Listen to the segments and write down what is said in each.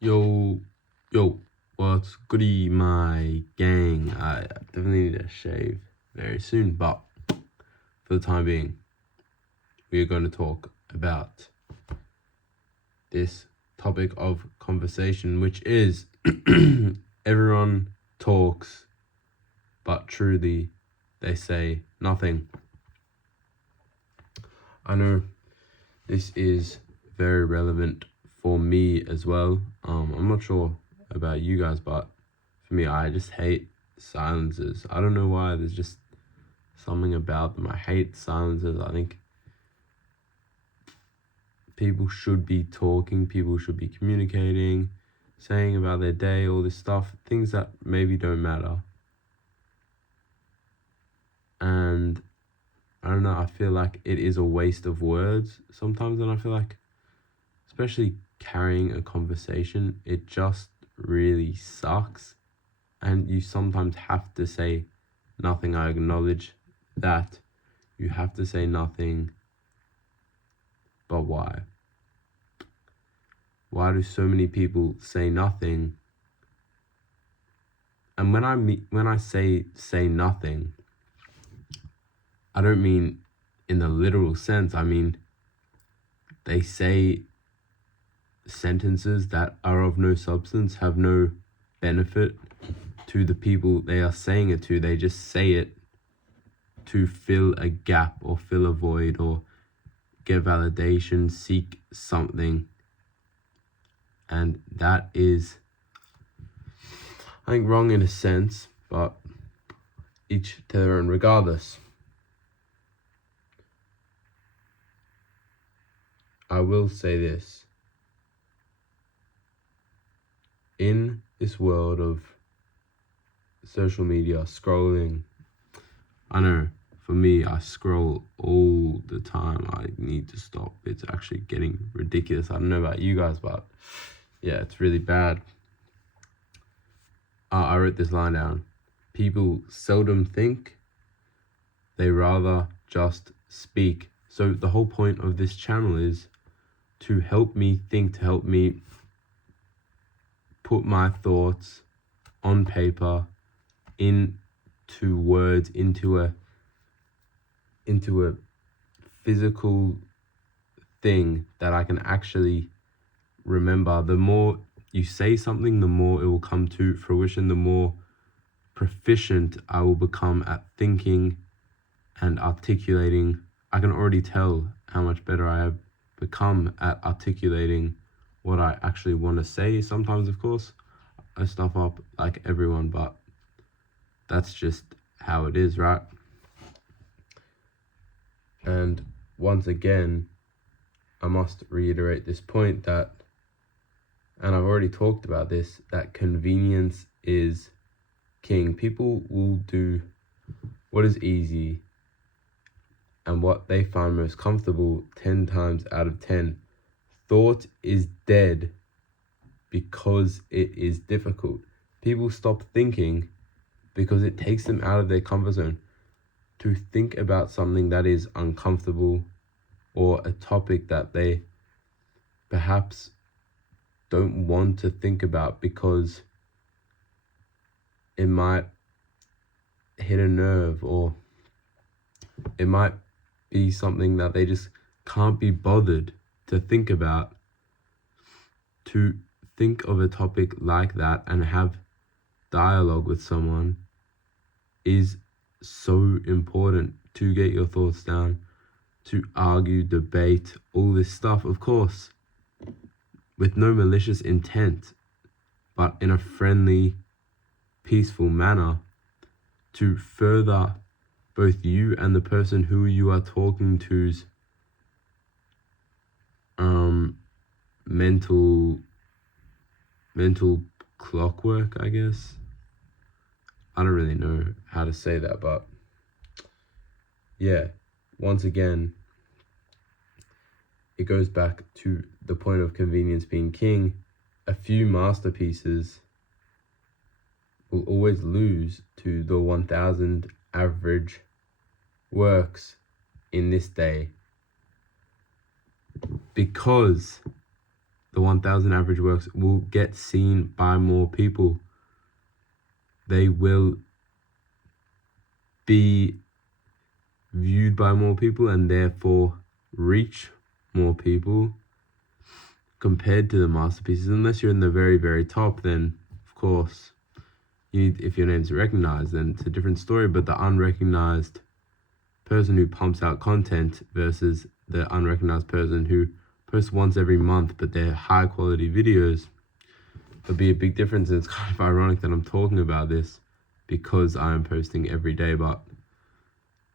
Yo, yo, what's goody, my gang? I definitely need to shave very soon, but for the time being, we are going to talk about this topic of conversation, which is everyone talks, but truly they say nothing. I know this is very relevant for me as well. I'm not sure about you guys, but for me, I just hate silences. I don't know why. There's just something about them. I hate silences. I think people should be talking. People should be communicating, saying about their day, all this stuff, things that maybe don't matter. And I don't know, I feel like it is a waste of words sometimes, and I feel like, especially carrying a conversation, it just really sucks. And you sometimes have to say nothing. I acknowledge that you have to say nothing, but why? Why do so many people say nothing? And when I say nothing, I don't mean in the literal sense. I mean, they say sentences that are of no substance, have no benefit to the people they are saying it to. They just say it to fill a gap or fill a void or get validation, seek something. And that is, I think, wrong in a sense, but each to their own. Regardless, I will say this. In this world of social media, scrolling, I know, for me, I scroll all the time. I need to stop. It's actually getting ridiculous. I don't know about you guys, but yeah, it's really bad. I wrote this line down. People seldom think, they rather just speak. So the whole point of this channel is to help me think, to help me put my thoughts on paper, into words, into a physical thing that I can actually remember. The more you say something, the more it will come to fruition, the more proficient I will become at thinking and articulating. I can already tell how much better I have become at articulating what I actually want to say. Sometimes, of course, I stuff up like everyone, but that's just how it is, right? And once again, I must reiterate this point that, and I've already talked about this, that convenience is king. People will do what is easy and what they find most comfortable 10 times out of 10. Thought is dead because it is difficult. People stop thinking because it takes them out of their comfort zone. To think about something that is uncomfortable or a topic that they perhaps don't want to think about because it might hit a nerve, or it might be something that they just can't be bothered to think about. To think of a topic like that and have dialogue with someone is so important, to get your thoughts down, to argue, debate, all this stuff, of course, with no malicious intent, but in a friendly, peaceful manner, to further both you and the person who you are talking to's mental clockwork, I guess. I don't really know how to say that, but yeah, once again, it goes back to the point of convenience being king. A few masterpieces will always lose to the 1,000 average works in this day, because the 1000 average works will get seen by more people. They will be viewed by more people and therefore reach more people compared to the masterpieces. Unless you're in the very, very top, then of course, if your name's recognized, then it's a different story. But the unrecognized person who pumps out content versus the unrecognized person who posts once every month, but they're high quality videos, there'll be a big difference. And it's kind of ironic that I'm talking about this because I'm posting every day, but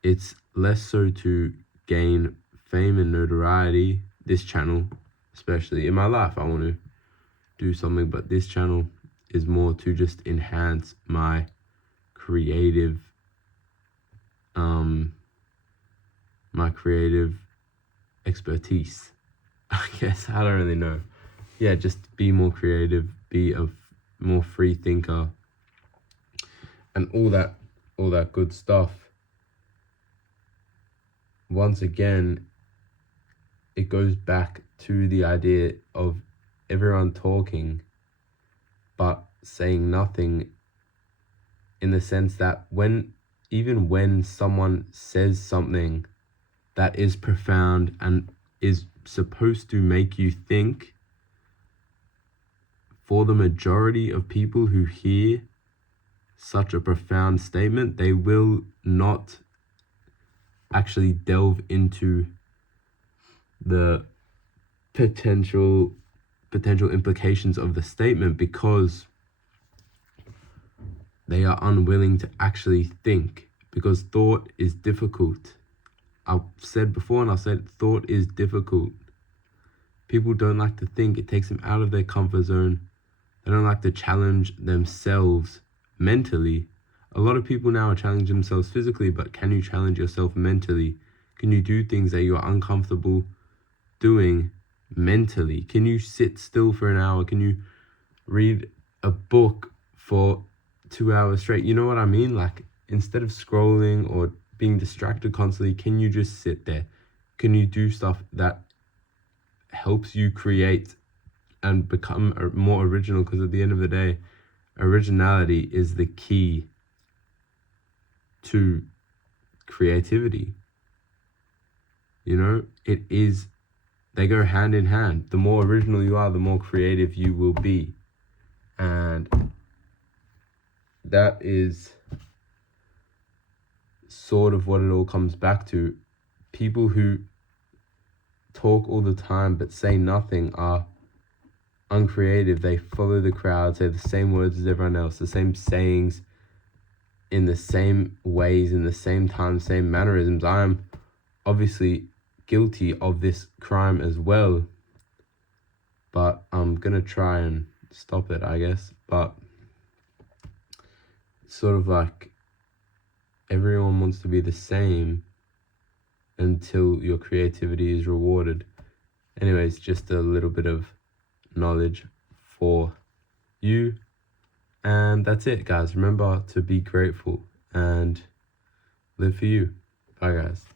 it's less so to gain fame and notoriety. This channel, especially in my life, I want to do something, but this channel is more to just enhance my creative expertise. I guess I don't really know. Yeah, just be more creative, be a more free thinker, and all that good stuff. Once again, it goes back to the idea of everyone talking but saying nothing, in the sense that even when someone says something that is profound and is supposed to make you think, for the majority of people who hear such a profound statement, they will not actually delve into the potential implications of the statement because they are unwilling to actually think, because thought is difficult. I've said before and I'll say it, thought is difficult. People don't like to think. It takes them out of their comfort zone. They don't like to challenge themselves mentally. A lot of people now are challenging themselves physically, but can you challenge yourself mentally? Can you do things that you are uncomfortable doing mentally? Can you sit still for an hour? Can you read a book for 2 hours straight? You know what I mean? Like, instead of scrolling or being distracted constantly, can you just sit there? Can you do stuff that helps you create and become more original? Because at the end of the day, originality is the key to creativity. You know, they go hand in hand. The more original you are, the more creative you will be. And that is sort of what it all comes back to. People who talk all the time but say nothing are uncreative. They follow the crowd, say the same words as everyone else, the same sayings, in the same ways, in the same time, same mannerisms. I am obviously guilty of this crime as well, but I'm gonna try and stop it, I guess. But it's sort of like everyone wants to be the same until your creativity is rewarded. Anyways, just a little bit of knowledge for you. And that's it, guys. Remember to be grateful and live for you. Bye, guys.